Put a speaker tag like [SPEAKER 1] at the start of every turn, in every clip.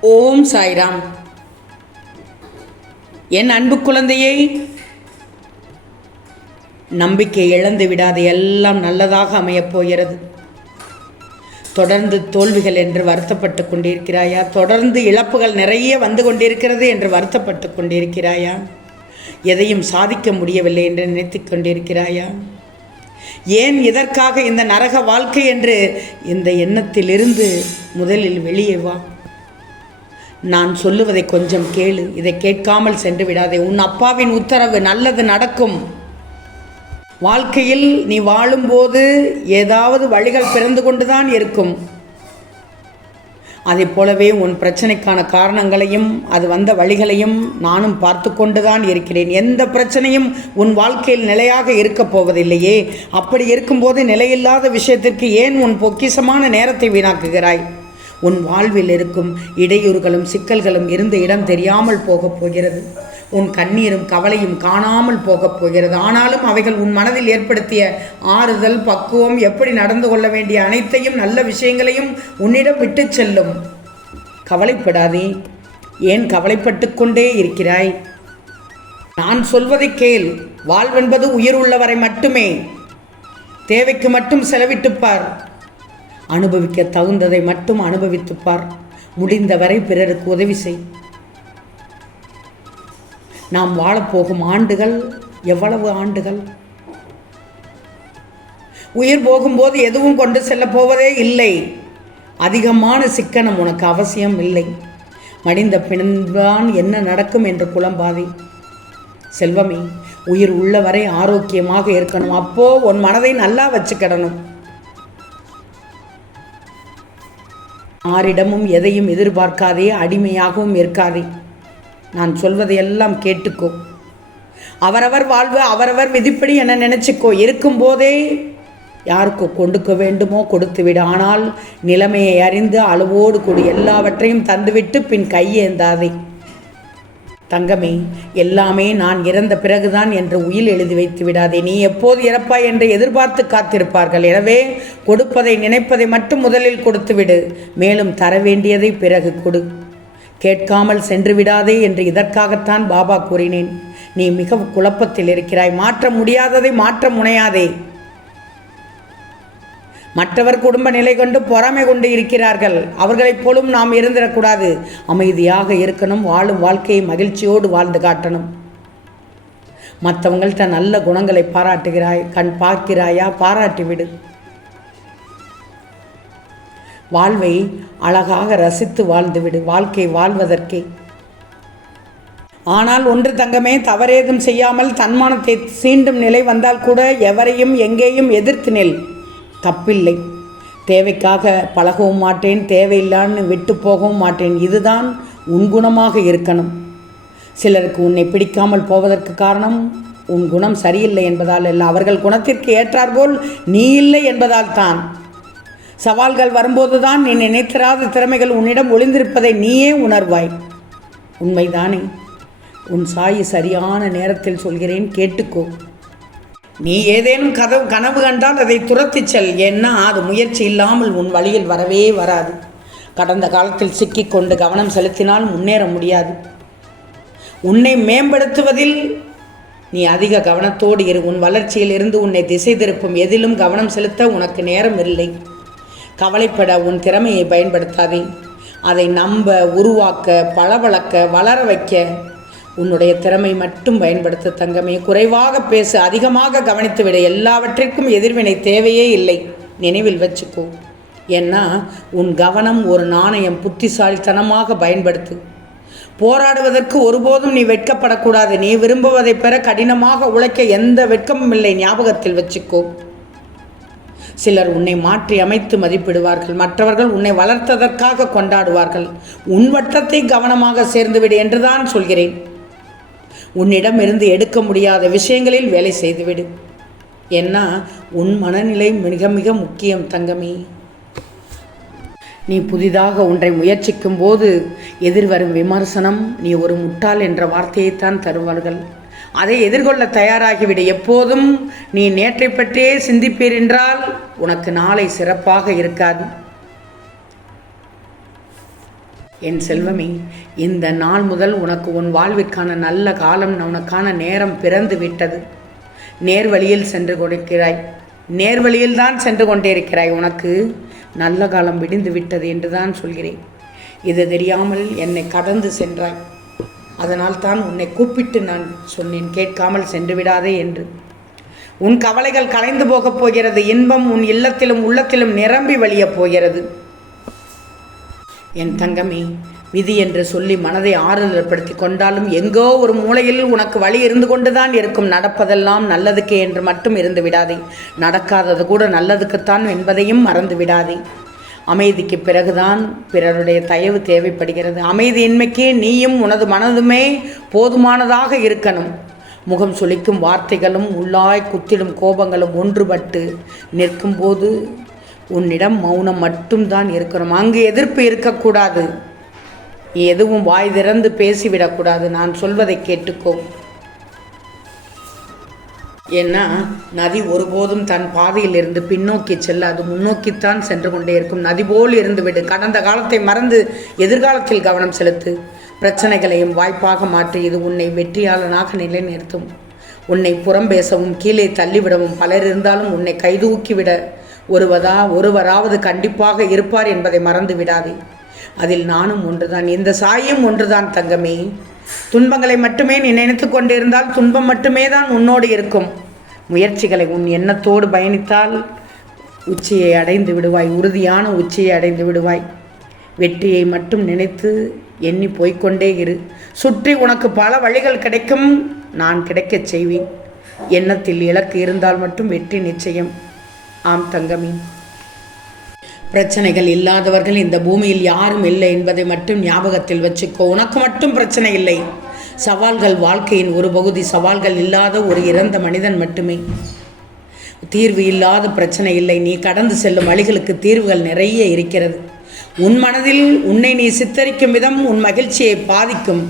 [SPEAKER 1] ஓம் சாய்ராம். என் அன்பு குழந்தையை நம்பிக்கை இழந்து விடாது எல்லாம் நல்லதாக அமையப் போகிறது. தொடர்ந்து தோல்விகள் என்று வருத்தப்பட்டு கொண்டிருக்கிறாயா? தொடர்ந்து இழப்புகள் நிறைய வந்து கொண்டிருக்கிறது என்று வருத்தப்பட்டு கொண்டிருக்கிறாயா? எதையும் சாதிக்க முடியவில்லை என்று நினைத்து கொண்டிருக்கிறாயா? ஏன் இதற்காக இந்த நரக வாழ்க்கை என்று இந்த எண்ணத்திலிருந்து முதலில் வெளியே வா. நான் சொல்லுவதை கொஞ்சம் கேளு. இதை கேட்காமல் சென்று விடாதே. உன் அப்பாவின் உத்தரவு நல்லது நடக்கும். வாழ்க்கையில் நீ வாழும்போது ஏதாவது வழிகள் பிறந்து கொண்டுதான் இருக்கும். அதைப் போலவே உன் பிரச்சனைக்கான காரணங்களையும் அது வந்த வழிகளையும் நானும் பார்த்து கொண்டுதான் இருக்கிறேன். எந்த பிரச்சனையும் உன் வாழ்க்கையில் நிலையாக இருக்கப் போவதில்லையே. அப்படி இருக்கும்போது நிலையில்லாத விஷயத்திற்கு ஏன் உன் பொக்கிசமான நேரத்தை வீணாக்குகிறாய்? உன் வாழ்வில் இருக்கும் இடையூறுகளும் சிக்கல்களும் இருந்த இடம் தெரியாமல் போகப் போகிறது. உன் கண்ணீரும் கவலையும் காணாமல் போகப் போகிறது. ஆனாலும் அவைகள் உன் மனதில் ஏற்படுத்திய ஆறுதல் பக்குவம் எப்படி நடந்து கொள்ள வேண்டிய அனைத்தையும் நல்ல விஷயங்களையும் உன்னிடம் விட்டு செல்லும். கவலைப்படாதே. ஏன் கவலைப்பட்டு கொண்டே இருக்கிறாய்? நான் சொல்வதை கேள். வாழ்வென்பது உயிர் உள்ளவரை மட்டுமே. தேவைக்கு மட்டும் செலவிட்டுப்பார் அனுபவிக்க தகுந்ததை மட்டும் அனுபவித்துப்பார். முடிந்தவரை பிறருக்கு உதவி செய். நாம் வாழப்போகும் ஆண்டுகள் எவ்வளவு ஆண்டுகள்? உயிர் போகும்போது எதுவும் கொண்டு செல்ல போவதே இல்லை. அதிகமான சிக்கனம் உனக்கு அவசியம் இல்லை. மடிந்த பின்தான் என்ன நடக்கும் என்று குழம்பாதே செல்வமே உயிர் உள்ளவரை ஆரோக்கியமாக இருக்கணும். அப்போ உன் மனதை நல்லா வச்சுக்கிடணும். யாரிடமும் எதையும் எதிர்பார்க்காதே அடிமையாகவும் இருக்காதே. நான் சொல்வதையெல்லாம் கேட்டுக்கோ. அவரவர் வாழ்வு அவரவர் விதிப்படி என நினச்சிக்கோ. இருக்கும்போதே யாருக்கு கொடுக்க வேண்டுமோ கொடுத்து விடு. ஆனால் நிலைமையை அறிந்து அளவோடு கூடி. எல்லாவற்றையும் தந்துவிட்டு பின் கையேந்தாதே. தங்கமே எல்லாமே நான் இறந்த பிறகுதான் என்று உயில் எழுதி வைத்து விடாதே. நீ எப்போது இறப்பாய் என்று எதிர்பார்த்து காத்திருப்பார்கள். எனவே கொடுப்பதை நினைப்பதை மட்டும் முதலில் கொடுத்து விடு. மேலும் தர வேண்டியதை பிறகு கொடு. கேட்காமல் சென்று விடாதே என்று இதற்காகத்தான் பாபா கூறினேன். நீ மிக குழப்பத்தில் இருக்கிறாய். மாற்ற முடியாததை மாற்ற முனையாதே. மற்றவர் குடும்ப நிலை கொண்டு பொறாமை கொண்டு இருக்கிறார்கள். அவர்களைப் போலும் நாம் இருந்திடக்கூடாது. அமைதியாக இருக்கணும் வாழும் வாழ்க்கையை மகிழ்ச்சியோடு வாழ்ந்து காட்டணும். மற்றவங்கள்ட்ட நல்ல குணங்களை பாராட்டுகிறாய் கண் பார்க்கிறாயா பாராட்டி விடு. வாழ்வை அழகாக ரசித்து வாழ்ந்துவிடு வாழ்க்கை வாழ்வதற்கே. ஆனால் ஒன்று தங்கமே தவறேதும் செய்யாமல் தன்மானத்தை சீண்டும் நிலை வந்தால் கூட எவரையும் எங்கேயும் எதிர்த்து நில். தப்பில்லை. தேவைக்காக பழகவும் மாட்டேன் தேவையில்லான்னு விட்டு போகவும் மாட்டேன். இதுதான் உன் குணமாக இருக்கணும். சிலருக்கு உன்னை பிடிக்காமல் போவதற்கு காரணம் உன் குணம் சரியில்லை என்பதால் அல்ல அவர்கள் குணத்திற்கு ஏற்றாற்போல் நீ இல்லை என்பதால் தான். சவால்கள் வரும்போதுதான் நீ நினைத்திராத திறமைகள் உன்னிடம் ஒளிந்திருப்பதை நீயே உணர்வாய். உண்மைதானே? உன் சாயி சரியான நேரத்தில் சொல்கிறேன் கேட்டுக்கோ. நீ ஏதேனும் கதவு கனவு கண்டால் அதை துரத்தி செல். ஏன்னா அது முயற்சி இல்லாமல் உன் வழியில் வரவே வராது. கடந்த காலத்தில் சிக்கிக்கொண்டு கவனம் செலுத்தினால் முன்னேற முடியாது. உன்னை மேம்படுத்துவதில் நீ அதிக கவனத்தோடு இரு. உன் வளர்ச்சியில் இருந்து உன்னை திசை திருப்பும். எதிலும் கவனம் செலுத்த உனக்கு நேரம் இல்லை. கவலைப்பட உன் திறமையை பயன்படுத்தாதே. அதை நம்ப உருவாக்க பளபளக்க வளர வைக்க உன்னுடைய திறமை மட்டும் பயன்படுத்த தங்கமே. குறைவாக பேசு அதிகமாக கவனித்து விட. எல்லாவற்றிற்கும் எதிர்வினை தேவையே இல்லை. நினைவில் வச்சுக்கோ. ஏன்னா உன் கவனம் ஒரு நாணயம். புத்திசாலித்தனமாக பயன்படுத்து. போராடுவதற்கு ஒருபோதும் நீ வெட்கப்படக்கூடாது. நீ விரும்புவதை பெற கடினமாக உழைக்க எந்த வெட்கமும் இல்லை. ஞாபகத்தில் வச்சுக்கோ. சிலர் உன்னை மாற்றி அமைத்து மதிப்பிடுவார்கள். மற்றவர்கள் உன்னை வளர்த்ததற்காக கொண்டாடுவார்கள். உன் வட்டத்தை கவனமாக சேர்ந்துவிடு என்றுதான் சொல்கிறேன். உன்னிடமிருந்து எடுக்க முடியாத விஷயங்களில் வேலை செய்துவிடு. ஏன்னா உன் மனநிலை மிக மிக முக்கியம் தங்கமி. நீ புதிதாக ஒன்றை முயற்சிக்கும் போது எதிர்வரும் விமர்சனம் நீ ஒரு முட்டாள் என்ற வார்த்தையைத்தான் தருவார்கள். அதை எதிர்கொள்ள தயாராகிவிடு. எப்போதும் நீ நேற்றை பற்றியே சிந்திப்பீர் என்றால் உனக்கு நாளை சிறப்பாக இருக்காது. என் செல்வமே இந்த நாள் முதல் உனக்கு உன் வாழ்விற்கான நல்ல காலம் உனக்கான நேரம் பிறந்து விட்டது. நேர்வழியில் சென்று கொடுக்கிறாய் நேர்வழியில் தான் சென்று கொண்டிருக்கிறாய். உனக்கு நல்ல காலம் விடிந்து விட்டது என்று தான் சொல்கிறேன். இது தெரியாமல் என்னை கடந்து சென்றாய். அதனால் தான் உன்னை கூப்பிட்டு நான் சொன்னேன் கேட்காமல் சென்று விடாதே என்று. உன் கவலைகள் கலைந்து போகப் போகிறது. இன்பம் உன் இல்லத்திலும் உள்ளத்திலும் நிரம்பி வழியப் போகிறது. என் தங்கமே விதி என்று சொல்லி மனதை ஆறுதல்படுத்தி கொண்டாலும் எங்கோ ஒரு மூலையில் உனக்கு வழி இருந்து கொண்டுதான் இருக்கும். நடப்பதெல்லாம் நல்லதுக்கே என்று மட்டும் இருந்து விடாதே. நடக்காதது கூட நல்லதுக்குத்தான் என்பதையும் மறந்து விடாதே. அமைதிக்கு பிறகுதான் பிறருடைய தயவு தேவைப்படுகிறது. அமைதியின்மைக்கே நீயும் உனது மனதுமே போதுமானதாக இருக்கணும். முகம் சுழிக்கும் வார்த்தைகளும் உள்ளாய் குத்திடும் கோபங்களும் ஒன்றுபட்டு நிற்கும்போது உன்னிடம் மௌனம் மட்டும்தான் இருக்கணும் அங்கு எதிர்ப்பு இருக்கக்கூடாது. எதுவும் வாய் திறந்து பேசிவிடக்கூடாது. நான் சொல்வதை கேட்டுக்கோ. ஏன்னா நதி ஒருபோதும் தன் பாதையில் இருந்து பின்னோக்கி செல்லாது. முன்னோக்கித்தான் சென்று கொண்டே இருக்கும். நதி போல் இருந்து விடு. கடந்த காலத்தை மறந்து எதிர்காலத்தில் கவனம் செலுத்து. பிரச்சனைகளையும் வாய்ப்பாக மாற்றி. இது உன்னை வெற்றியாளனாக நிலைநிறுத்தும். உன்னை புறம் பேசவும் கீழே தள்ளிவிடவும். பலர் இருந்தாலும் உன்னை கைதூக்கிவிட ஒருவதா ஒருவராவது கண்டிப்பாக இருப்பார் என்பதை மறந்து விடாதே. அதில் நானும் ஒன்றுதான் இந்த சாயும் ஒன்றுதான் தங்கமே. துன்பங்களை மட்டுமே நீ நினைத்து கொண்டிருந்தால் துன்பம் மட்டுமே தான் உன்னோடு இருக்கும். முயற்சிகளை உன் எண்ணத்தோடு பயணித்தால் உச்சியை அடைந்து விடுவாய் உறுதியான உச்சியை அடைந்து விடுவாய். வெற்றியை மட்டும் நினைத்து எண்ணி போய்க்கொண்டே இரு. சுற்றி உனக்கு பல வழிகள் கிடைக்கும் நான் கிடைக்கச் செய்வேன். எண்ணத்தில் இலக்கு இருந்தால் மட்டும் வெற்றி நிச்சயம். ஆம் தங்கமே பிரச்சனைகள் இல்லாதவர்கள் இந்த பூமியில் யாரும் இல்லை என்பதை மட்டும் ஞாபகத்தில் வச்சுக்கோ. உனக்கு மட்டும் பிரச்சனை இல்லை. சவால்கள் வாழ்க்கையின் ஒரு பகுதி சவால்கள் இல்லாத ஒரு இறந்த மனிதன் மட்டுமே. தீர்வு இல்லாத பிரச்சனை இல்லை. நீ கடந்து செல்லும் வழிகளுக்கு தீர்வுகள் நிறைய இருக்கிறது. உன் மனதில் உன்னை நீ சித்தரிக்கும் விதம் உன் மகிழ்ச்சியை பாதிக்கும்.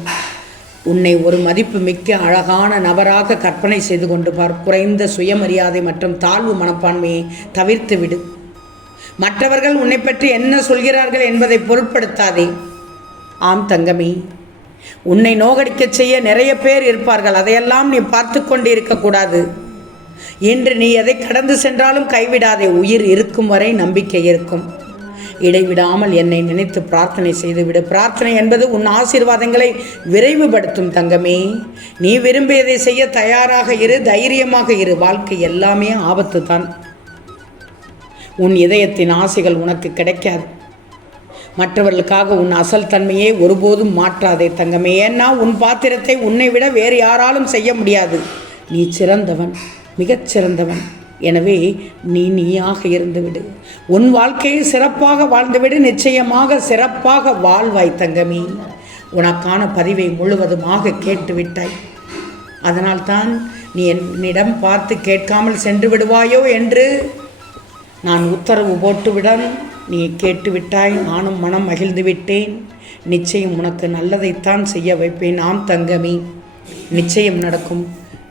[SPEAKER 1] உன்னை ஒரு மதிப்பு மிக்க அழகான நபராக கற்பனை செய்து கொண்டு பார். குறைந்த சுயமரியாதை மற்றும் தாழ்வு மனப்பான்மையை தவிர்த்து விடு. மற்றவர்கள் உன்னை பற்றி என்ன சொல்கிறார்கள் என்பதை பொருட்படுத்தாதே. ஆம் தங்கமே. உன்னை நோகடிக்கச் செய்ய நிறைய பேர் இருப்பார்கள். அதையெல்லாம் நீ பார்த்து கொண்டு இருக்கக்கூடாது இன்று நீ எதை கடந்து சென்றாலும் கைவிடாதே. உயிர் இருக்கும் வரை நம்பிக்கை இருக்கும். இடைவிடாமல் என்னை நினைத்து பிரார்த்தனை செய்துவிடு. பிரார்த்தனை என்பது உன் ஆசீர்வாதங்களை விரைவுபடுத்தும் தங்கமே. நீ விரும்பியதை செய்ய தயாராக இரு தைரியமாக இரு. வாழ்க்கை எல்லாமே ஆபத்து தான் உன் இதயத்தின் ஆசைகள் உனக்கு கிடைக்காது. மற்றவர்களுக்காக உன் அசல் தன்மையை ஒருபோதும் மாற்றாதே தங்கமே. ஏன்னா உன் பாத்திரத்தை உன்னை விட வேறு யாராலும் செய்ய முடியாது. நீ சிறந்தவன் மிகச் சிறந்தவன் எனவே நீ நீயாக இருந்துவிடு. உன் வாழ்க்கையை சிறப்பாக வாழ்ந்துவிடு நிச்சயமாக சிறப்பாக வாழ்வாய் தங்கமே. உனக்கான பதிவை முழுவதுமாக கேட்டுவிட்டாய். அதனால்தான் நீ என்னிடம் பார்த்து கேட்காமல் சென்று விடுவாயோ என்று நான் உத்தரவு போட்டுவிடன் நீ கேட்டுவிட்டாய் நானும் மனம் மகிழ்ந்து விட்டேன். நிச்சயம் உனக்கு நல்லதைத்தான் செய்ய வைப்பேன். ஆம் தங்கமே நிச்சயம் நடக்கும்.